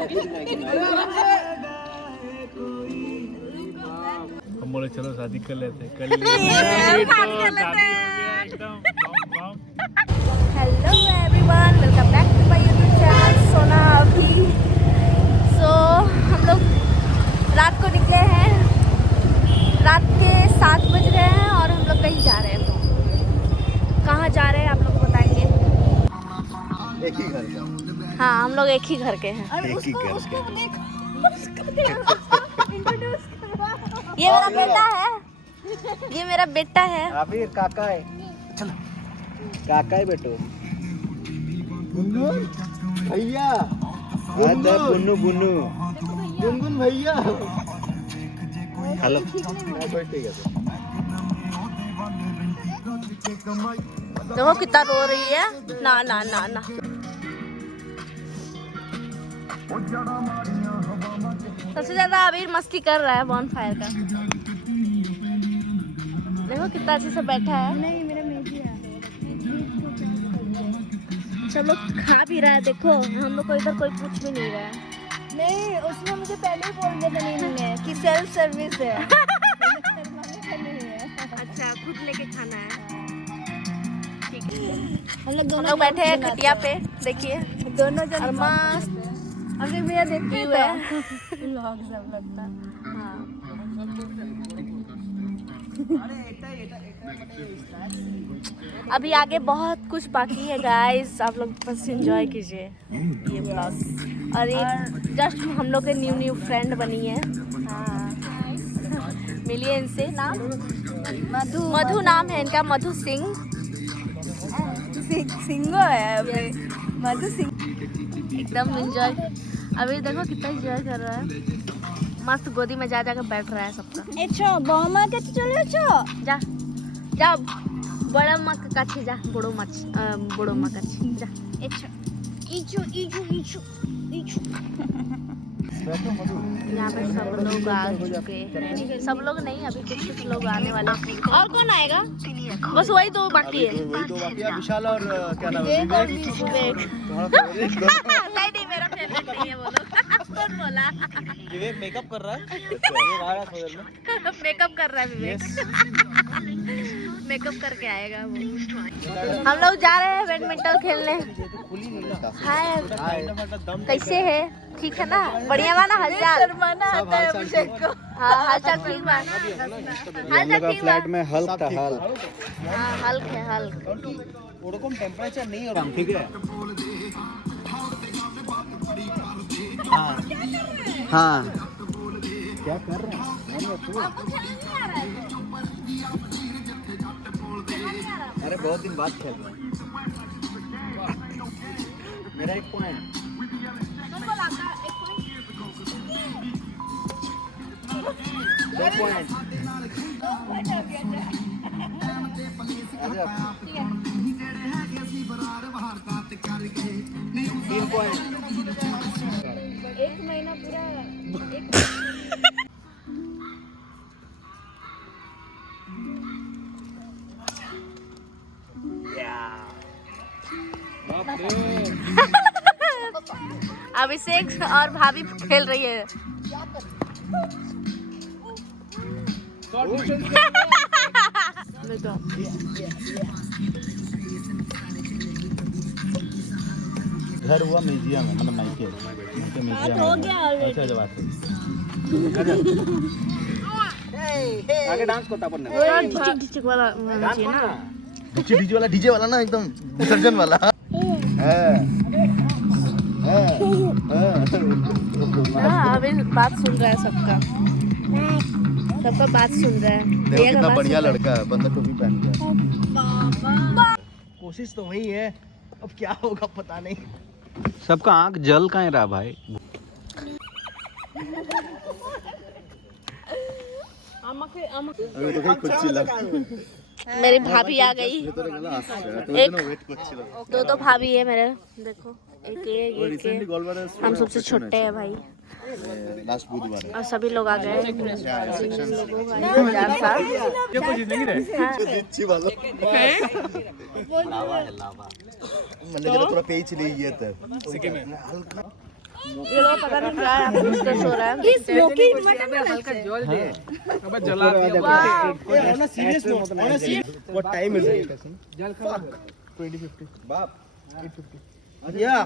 हम बोले चलो शादी कर लेते हैं, hello everyone, welcome back to my YouTube channel Sona अभी। सो हम लोग रात को निकले हैं, रात के 7 बज रहे हैं और हम लोग कहीं जा रहे हैं। कहाँ जा रहे हैं आप लोग बताएंगे? एक ही घर का। हाँ, हम लोग एक ही घर के हैं। एक ही घर का। ये मेरा बेटा है, ये मेरा बेटा है। अभी काका है, चलो काका है बेटो। गुनगुन भैया, बुन्नू बुन्नू गुनगुन भैया। हेलो, ठीक है। देखो कितना रो रही है। ना ना ना ना, सबसे ज्यादा अबीर मस्ती कर रहा है बॉन फायर का। देखो कितना अच्छे से बैठा है। नहीं, मेरा मेजी है। सब लोग खा भी रहा है। देखो हम लोग को इधर कोई पूछ भी नहीं रहा है। नहीं, उसने मुझे पहले ही बोल दिया जमीन में कि सेल्फ सर्विस है। अच्छा, खुद लेके खाना है। ठीक है, हम लोग बैठे हैं खटिया पे। देखिए दोनों जन मस्त। अभी भैया देखते हुए व्लॉग सब लगता। हाँ, अभी आगे बहुत कुछ बाकी है गाइस, आप लोग बस एंजॉय कीजिए ये व्लॉग। और ये जस्ट हम लोग के न्यू फ्रेंड बनी है। हाँ, मिलिए इनसे। नाम मधु नाम है इनका, मधु सिंह। सिंगो है अभी, मधु सिंह। एकदम एंजॉय। अभी देखो कितना एंजॉय कर रहा है, मस्त गोदी में जा जाकर बैठ रहा है सबका। एचो बामा के चले छो, जा जा बड़ा माँ का काछी जा, बड़ो माँ काछी जा। एचो इचू इचू इचू इचू। यहाँ पे सब लोग आ चुके हैं। सब लोग नहीं, अभी कुछ लोग आने वाले हैं। और कौन आएगा? बस वही दो बाकी है। विशाल और क्या नाम है? विवेक। नहीं, मेरा फेवरेट नहीं है वो लोग। कौन बोला? विवेक मेकअप कर रहा है। मेकअप कर रहा है विवेक। मेकअप करके आएगा वो। हम लोग जा रहे हैं बैडमिंटन खेलने। हाय, कैसे है? ठीक है ना? बढ़िया बा ना हालचाल? हाँ, हालचाल ठीक बा। हालचाल ठीक बा। में हल्क था, हल्क। हाँ, हल्क है, हल्क। ओरकम टेम्परेचर नहीं हो रहा, ठीक है। हाँ, क्या कर रहे हैं? अरे बहुत दिन बाद खेल रहे हैं। मेरा एक पॉइंट। 2 पॉइंट। 3 पॉइंट। 1 महीना पूरा अभिषेक और भाभी खेल रही है। घर हुआ म्यूजियम है, मतलब माइके म्यूजियम हो गया ऑलरेडी। आगे डांस करता अपन ने। डीजे वाला डीजे वाला ना, एकदम विसर्जन वाला है। अभी बात सुन रहा है सबका बात सुन रहा है। देखो कितना बढ़िया लड़का है, बंदा टोपी पहन के। कोशिश तो वही है, अब क्या होगा पता नहीं। सबका आंख जल का रहा भाई। मेरी भाभी आ गई। एक दो भाभी है मेरे। देखो एक ये हम सबसे छोटे हैं भाई। लास्ट बुधवार और सभी लोग आ गए। मैंने थोड़ा पेज ले ये था। ये लोग पता नहीं क्या है, डिस्कस हो रहा है। हल्का जल दे अब जला दिया What time is it? जल खा 2050 बाप 850 Yeah.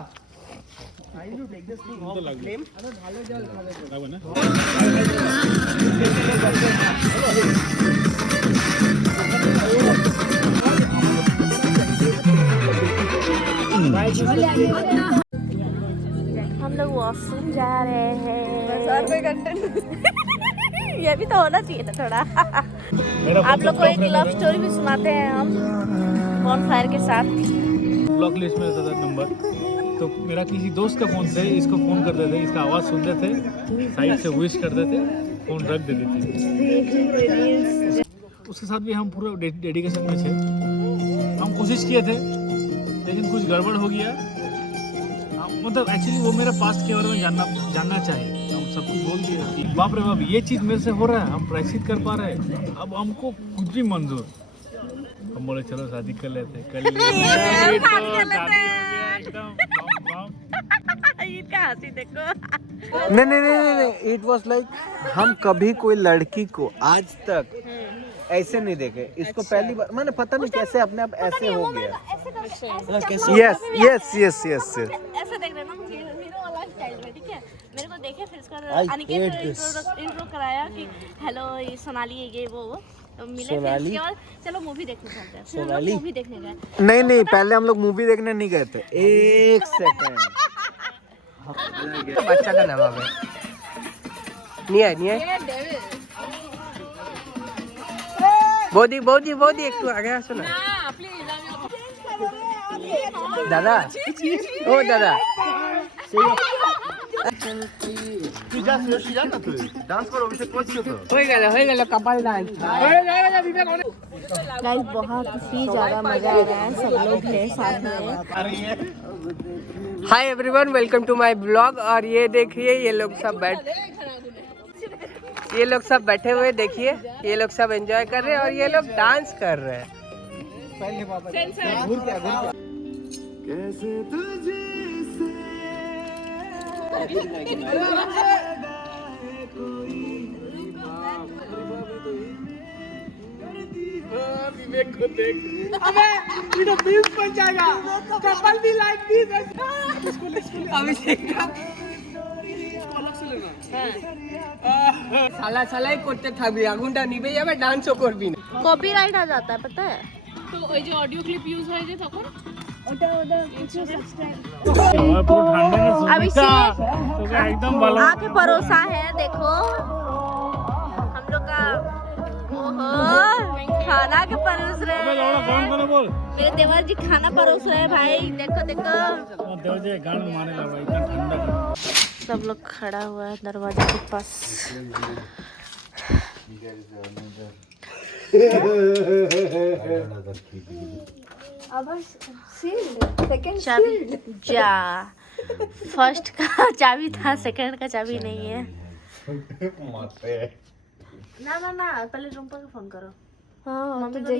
हम लोग वॉशरूम जा रहे हैं। ये भी तो होना चाहिए था थोड़ा। आप लोग को एक लव स्टोरी भी सुनाते हैं हम बॉनफायर के साथ। ब्लॉक लिस्ट में रहता था नंबर, तो मेरा किसी दोस्त का फोन से इसको फोन करते थे, इसका आवाज़ सुनते थे, साइड से विश करते थे, फोन रख देते थे। उसके साथ भी हम पूरा डेडिकेशन में थे। हम कोशिश किए थे लेकिन कुछ गड़बड़ हो गया। मतलब एक्चुअली वो मेरा पास्ट के बारे में जानना चाहिए। हम सब कुछ बोल दिए कि बाप रे बाप ये चीज़ मेरे से हो रहा है, हम प्रायश्चित कर पा रहे हैं, अब हमको कुछ भी मंजूर। हम बोले चलो शादी कर लेते हैं, कर लिए। इनका हंसी देखो। नहीं, इट वॉज लाइक हम कभी कोई लड़की को आज तक ऐसे नहीं देखे। इसको पहली बार मैंने पता नहीं कैसे अपने आप ऐसे हो गया। यस ऐसे देख रहे ना हीरो वाला स्टाइल में, ठीक है। मेरे को देखे फिर इसका अनिकेत इंट्रो कराया कि हेलो ये सोनाली है ये वो तो मिले। फिर उसके बाद चलो मूवी देखने चलते हैं। फिर हम लोग मूवी देखने गए। नहीं पहले हम लोग मूवी देखने नहीं गए थे। एक सेकंड बच्चा का नाम है नहीं है बोधी एक तू आ गया सुना दादा ओ दादा तू जा ना तू डांस करो अभिषेक कोच क्यों तो हो गया कपाल डांस गाइस बहुत ही ज्यादा मजा आ रहा है, सब लोग हैं साथ में। Hi everyone, welcome to my blog. और ये देखिए ये लोग सब बैठे हुए, देखिए ये लोग सब एंजॉय कर रहे हैं और ये लोग डांस कर रहे हैं। विवेक को देख, अबे ये तो 20 बन जाएगा। कपल भी लाइक दिस। अभिषेक का সালাই করতে থাকবি, আগুনটা নিভে যাবে, ডান্সও করবি না। कॉपीराइट आ जाता है पता है। তো ওই যে অডিও ক্লিপ ইউজ হয়ে যায় তখন अभिषेक तो क्या एकदम बाला आके परोसा है, देखो हम लोग का ओहो खाना के परोस रहे हैं। कौन बोल मेरे देवर जी खाना परोस रहे हैं भाई, देखो देखो। देव जी गान माने लगा इतना ठंडा। सब लोग खड़ा हुआ है दरवाजे के पास। चाबी जा फर्स्ट का चाबी था, सेकंड का चाबी नहीं है। ना पहले रूम पर फोन करो। हाँ मम्मी को